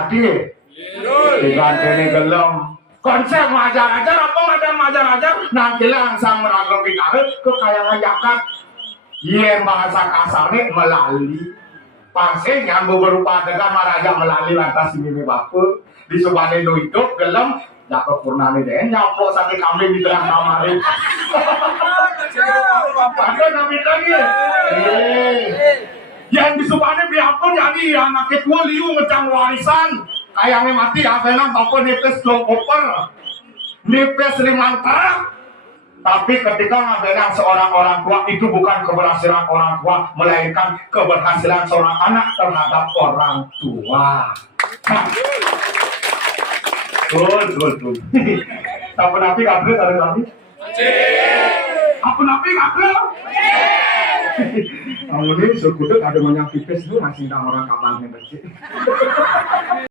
Tadi digantene gelem. Konsep ngajar-ngajar apa ngajar-ngajar nanti langsung merangkap pikarep kekayangan jakat. Yen bahasa kasarnya melalui pasti yang beberapa adegan maraja melalui lantas ini bapak di subane nu hidup gelem dapat purnane deh nyaplok sakit kambing di tengah kamar. Ada kami lagi. Yang di subane biarpun jadi anak tua liu ngecang warisan kayaknya mati apa nang bapak nipis dong koper nipis limangkara. Tapi ketika ngabelang seorang orang tua itu bukan keberhasilan orang tua, melainkan keberhasilan seorang anak terhadap orang tua. Betul. Apa napi kabel ada napi? Apa napi kabel? Kamu ini suku ada banyak pipis itu masih orang kapan nih